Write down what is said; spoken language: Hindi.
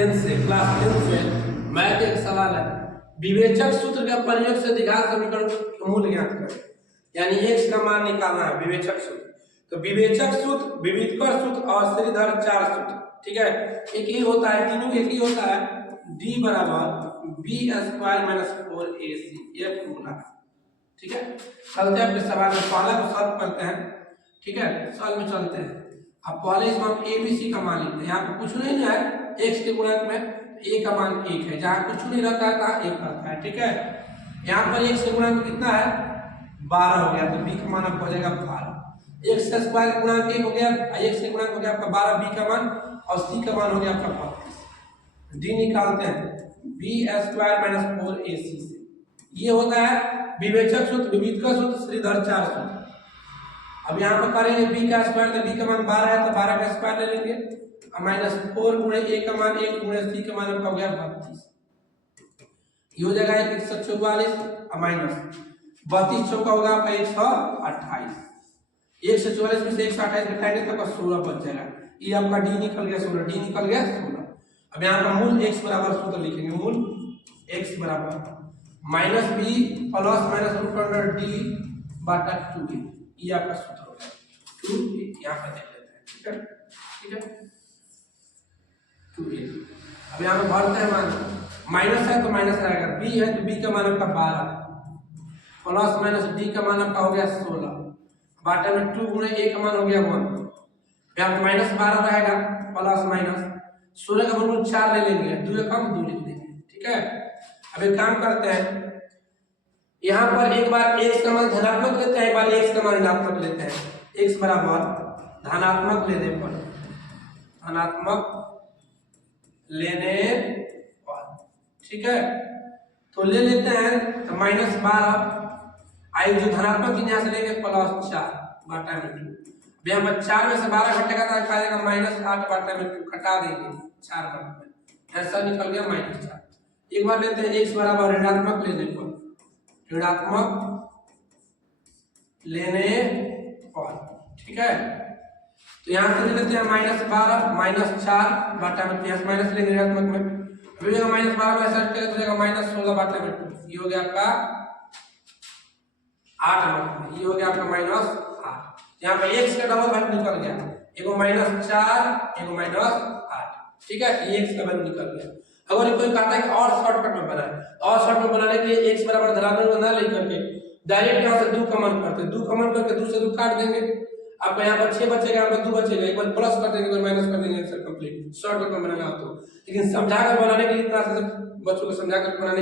10 से क्लास 10 से मैथ एक सवाल है, विवेचक सूत्र का प्रयोग से द्विघात समीकरण का मूल ज्ञात करें। यानी x का मान निकालना है विवेचक सूत्र। तो विवेचक सूत्र, विविधकर सूत्र और श्रीधर चार सूत्र, ठीक है, एक ही होता है, तीनों एक ही होता है, d बराबर b स्क्वायर माइनस 4ac, ये फॉर्मूला है, ठीक है। चलते हैं अपने सवाल में, पहला को सॉल्व करते हैं, ठीक है, सॉल्व में चलते हैं। अब पहले इसमें हम abc का मान लेते हैं। यहाँ पे कुछ नहीं है x के गुणक में, a का मान 1 है, जहाँ कुछ नहीं रहता है तहाँ 1 रहता है, ठीक है। यहाँ पर x के गुणक कितना है 12 हो गया, तो b का मान आपको हो जाएगा 12। x स्क्वायर का गुणक 1 हो गया, x के गुणक हो गया आपका 12, b का मान, और c का मान हो गया आपका 32। d निकालते हैं b स्क्वायर माइनस 4ac से, ये होता है विवेचक सूत्र, विविधकर सूत्र, श्रीधर चार सूत्र। अब यहाँ पर करेंगे b का स्क्वायर, तो b का मान 12 है, तो 12 का स्क्वायर ले लेंगे, माइनस 4 गुणे a का मान 1 गुणे c का मान आपका हो गया 32, ये हो जाएगा 144, और माइनस 32 चौका होगा आपका 128, 144 में से 128 घटाएंगे तो आपका 16 बच जाएगा, ये आपका d निकल गया 16, d निकल गया 16। अब यहाँ पर मूल x बराबर सूत्र लिखेंगे, मूल x बराबर minus b plus minus root under d बटा 2a, ये आपका सूत्र हो गया 2a। यहाँ पर देख लेते हैं, ठीक है, ठीक है, 2a। अब यहाँ पर भरते हैं मान, माइनस है तो माइनस आएगा, b है तो b का मान आपका 12, प्लस माइनस d का मान आपका हो गया 16, बाटा में 2 गुणे a का मान हो गया 1, यहाँ पर माइनस 12 रहेगा, प्लस माइनस 16 का वर्गमूल 4 ले लेंगे, 2 कम 2 लिख देंगे, ठीक है। अब एक काम करते हैं, यहाँ पर एक बार x का मान धनात्मक लेते हैं, एक बार x का मान ऋणात्मक लेते हैं। x बराबर धनात्मक लेने पर, धनात्मक लेने पर, ठीक है, तो ले लेते हैं, तो माइनस 12 आई, जो धनात्मक यहाँ से लेंगे प्लस 4 बटा में 2, यहाँ पर 4 में से 12 घटेगा तो आ जाएगा माइनस 8 बटा में 2, घटा देंगे 4 बटा में, ऐसा निकल गया माइनस 4। एक बार लेते हैं x बराबर ऋणात्मक लेने पर, ऋणात्मक लेने पर, ठीक है, तो यहाँ से ले लेते हैं माइनस 12 माइनस 4 बटा में, यहाँ माइनस लेंगे ऋणात्मक में, अभी माइनस 12 में ऐसा करें तो जाएगा माइनस 16 बटा में 2, ये हो गया आपका 8 नंबर, ये हो गया आपका माइनस 8। यहाँ पे x का डबल वैल्यू निकल गया, एगो माइनस 4 एगो माइनस 8, ठीक है, ये x का वैल्यू निकल गया। अगर कोई कहता है कि और शॉर्टकट में बनाए, और शॉर्टकट बनाने के लिए x बराबर धनात्मक बना लेकर के डायरेक्ट यहाँ से 2 कॉमन करते हैं, 2 कॉमन करके 2 से 2 काट देंगे, आपको यहाँ पर 6 बचेगा, यहाँ पर 2 बचेगा, एक बार प्लस कर देंगे, एक बार माइनस कर देंगे, आंसर कंप्लीट। शॉर्टकट में बनाना हो तो, लेकिन समझा कर बनाने के लिए इतना बच्चों को समझा कर बनाने